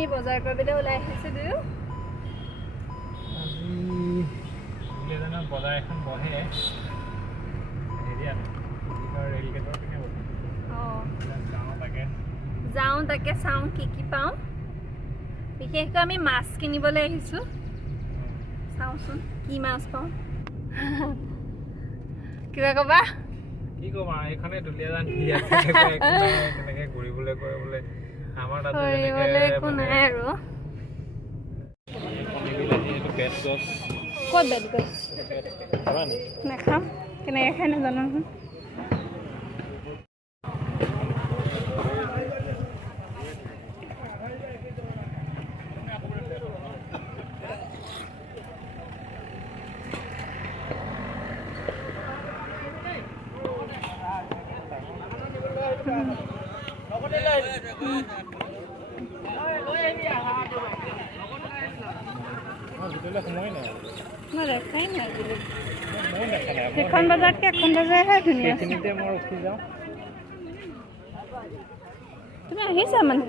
আমি বজাৰ কৰিবলৈ ওলাই আহিছোঁ দুয়ো দুলিয়াজানত বজাৰ এখন বহে হেৰিয়াত ৰেল গেটৰ পিনে বহে যাওঁ তাকে চাওঁ কি কি পাওঁ বিশেষকৈ আমি মাছ কিনিবলৈ আহিছোঁ চাওঁচোন কি মাছ পাওঁ কিবা ক'বা কি ক'ম আৰু এইখনে দুলিয়াজান তেনেকৈ ঘূৰিবলৈ গৈ বোলে আমাৰ তাত একো নাই আৰু বেত গছ ক'ত বেত গছ নাখাম কেনেকৈ খাই নাজানো মই দেখাই নাই সেইখন বজাৰতকৈ এখন বজাৰহে ধুনীয়া মই উঠি যাওঁ তুমি আহিছা মানে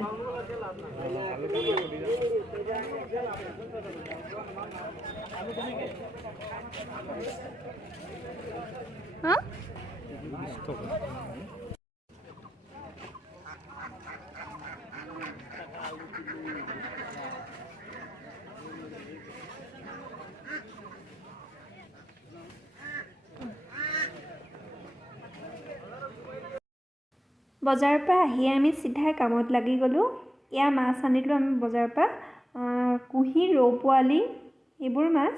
হা বজাৰৰ পৰা আহি আমি চিধাই কামত লাগি গ'লোঁ এয়া মাছ আনিলোঁ আমি বজাৰৰ পৰা কুঁহি ৰৌ পোৱালি এইবোৰ মাছ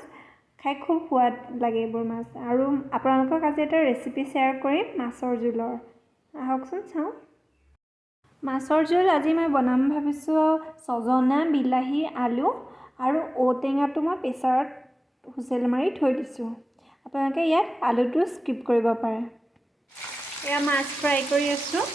খাই খুব সোৱাদ লাগে এইবোৰ মাছ আৰু আপোনালোকক আজি এটা ৰেচিপি শ্বেয়াৰ কৰিম মাছৰ জোলৰ আহকচোন চাওঁ মাছৰ জোল আজি মই বনাম ভাবিছোঁ ছজনা বিলাহী আলু আৰু ঔটেঙাটো মই প্ৰেছাৰত হুইচেল মাৰি থৈ দিছোঁ আপোনালোকে ইয়াত আলুটো স্কিপ কৰিব পাৰে এয়া মাছ ফ্ৰাই কৰি আছোঁ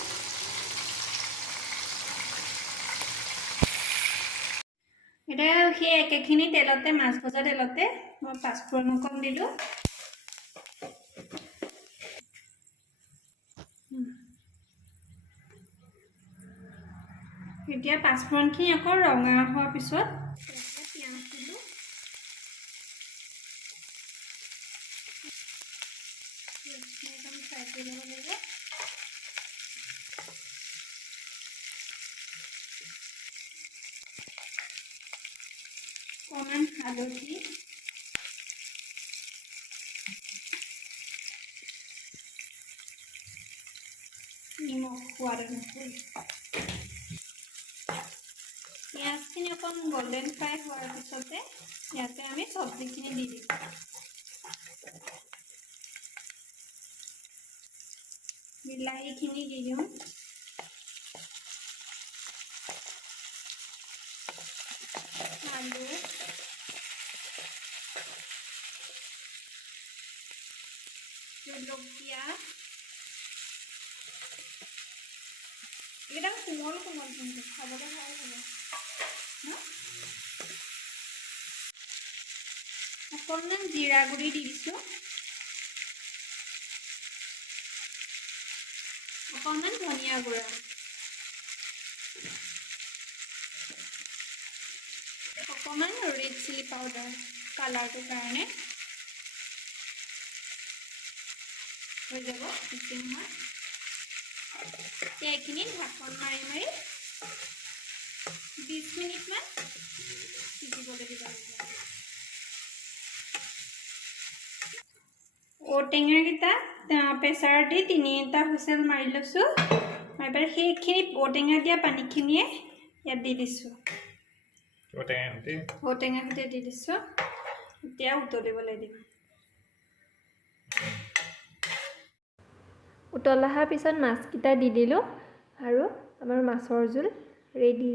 এতিয়া সেই একেখিনি তেলতে মাছ ভজা তেলতে মই পাঁচফোৰণ অকণ দিলোঁ এতিয়া পাঁচফোৰণখিনি আকৌ ৰঙা হোৱাৰ পিছত পিঁয়াজ দিলোঁ পিঁয়াজখিনি ফ্ৰাই কৰি ল'ব লাগিব অকণমান হালধি নিমখ সোৱাদ অনুসৰি পিঁয়াজখিনি অকণ গল্ডেন ফ্ৰাই হোৱাৰ পিছতে ইয়াতে আমি চব্জিখিনি দি দিম বিলাহীখিনি দি দিওঁ আলু জলকীয়া একদম কোমল কোমল কিন্তু খাবলৈ ভাল হ'ব অকণমান জিৰা গুড়ি দি দিছোঁ অকণমান ধনিয়া গুড়া অকণমান ৰেড চিলি পাউডাৰ কালাৰটোৰ কাৰণে হৈ যাব বেছি নহয় এইখিনি ঢাকন মাৰি মাৰি 20 মিনিটমান সিজিবলৈ দিব লাগিব ঔটেঙাকেইটা প্ৰেছাৰত দি 3টা হুইচেল মাৰি লৈছোঁ মাৰি পেলাই সেইখিনি ঔটেঙা দিয়া পানীখিনিয়ে ইয়াত দি দিছোঁ ঔটেঙা সৈতে দি দিছোঁ এতিয়া উতলিবলৈ দিম উতল অহাৰ পিছত মাছকেইটা দি দিলোঁ আৰু আমাৰ মাছৰ জোল ৰেডি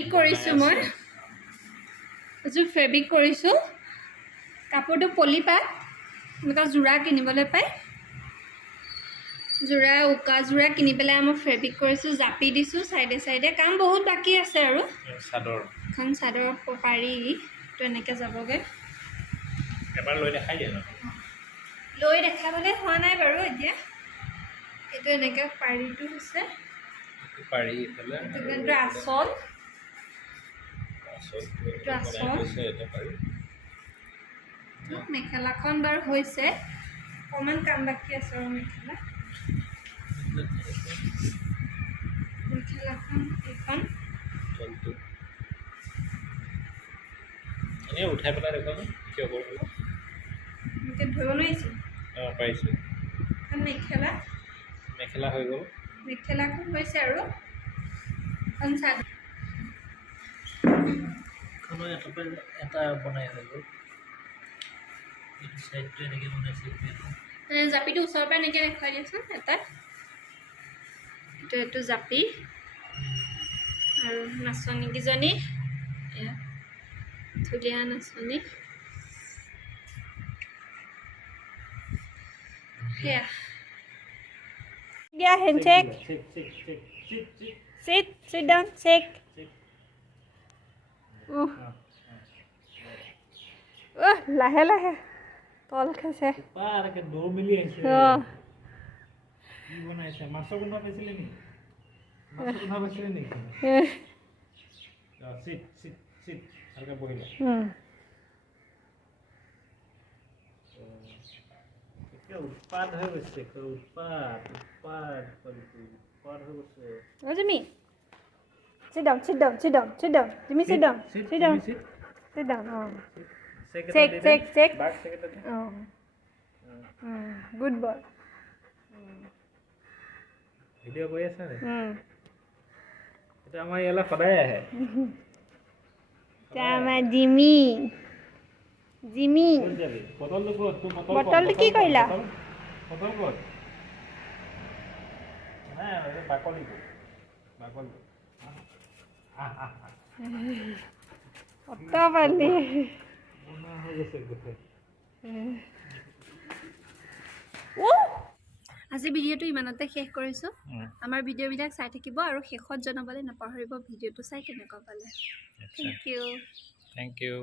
ফেব্ৰিক কৰিছোঁ মই এযোৰ ফেব্ৰিক কৰিছোঁ কাপোৰটো পলিপাট এনেকুৱা যোৰা কিনিবলৈ পায় যোৰা উকা যোৰা কিনি পেলাই মই ফেব্ৰিক কৰিছোঁ জাপি দিছোঁ চাইডে চাইডে কাম বহুত বাকী আছে আৰু এখন চাদৰ পাৰি তো এনেকৈ যাবগৈ এবাৰ লৈ দেখাই দিয়ে ন লৈ দেখাবলৈ হোৱা নাই বাৰু এতিয়া এইটো এনেকৈ পাৰিটো হৈছে পাৰি ইফালে এইটো কিন্তু আচল এইটো আচল এটা পাৰি মেখেলাখন বাৰু হৈছে অকণমান কাম বাকী আছে আৰু মেখেলাখন এইখন এনেই উঠাই পেলাই দেখোন কিয় কৰিব এনেকৈ ধৰিব নোৱাৰিছোঁ অঁ পাৰিছোঁ এখন মেখেলা হৈ গ'ল মেখেলাখন হৈছে আৰু এখন চাদৰ এটা বনাই হৈ গ'ল এইটো চাইডটো এনেকৈ বনাইছে জাপিটো ওচৰৰ পৰা এনেকৈ দেখুৱাই দিয়াচোন এটা এইটো জাপি আৰু নাচনীকেইজনী এয়া ধুলীয়া নাচনী সেয়া দিয়া হেণ্ডশেক sit down shake লাহে লাহে তল খাইছে পাৰকে দৌৰ মিলি আহিছে অঁ কি বনাইছে মাছৰ গোন্ধ পাইছিলে নেকি মাছৰ গোন্ধ পাইছিলে নেকি চিট চিট চিট ভালকৈ বহিলে উৎপাত হৈ গৈছে উৎপাত উৎপাত উৎপাত হৈ গৈছে Oh, Jimmy. Sit down. Jimmy, sit down. Sit down. Oh. Shake. Back second. Oh. Good boy. Video কৰি আছে নে? এটা আমাৰ ইয়ালে সদায় আহে। কামা জিমি। বটলটো ক'ত? বটলটো কি কৰিলা? বটল ক'ত? নাই এই বাকলিটো। অত্তা পালি। বনা হৈ গৈছে গোটে। আজি ভিডিঅ'টো ইমানতে শেষ কৰিছোঁ আমাৰ ভিডিঅ'বিলাক চাই থাকিব আৰু শেষত জনাবলৈ নাপাহৰিব ভিডিঅ'টো চাই কেনেকুৱা পালে Thank you. Thank you.